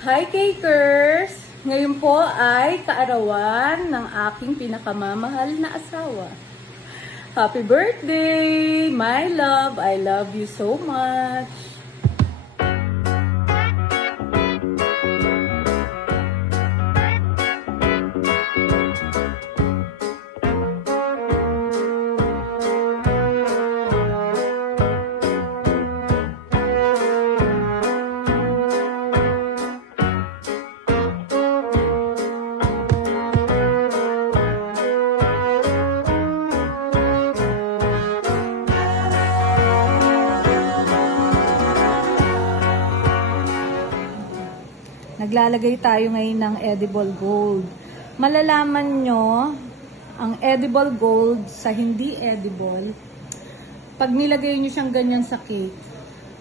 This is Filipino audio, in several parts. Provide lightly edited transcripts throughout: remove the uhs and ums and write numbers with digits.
Hi Cakers! Ngayon po ay kaarawan ng aking pinakamamahal na asawa. Happy birthday! My love! I love you so much! Naglalagay tayo ngayon ng edible gold. Malalaman nyo ang edible gold sa hindi edible pag nilagay nyo siyang ganyan sa cake.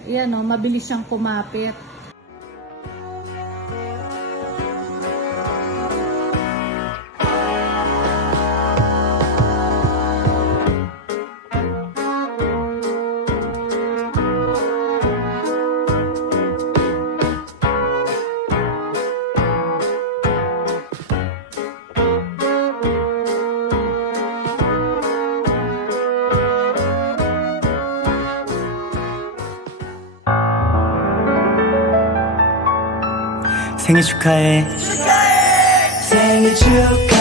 Yan o, mabilis siyang kumapit. 생일 축하해. 생일 축하해.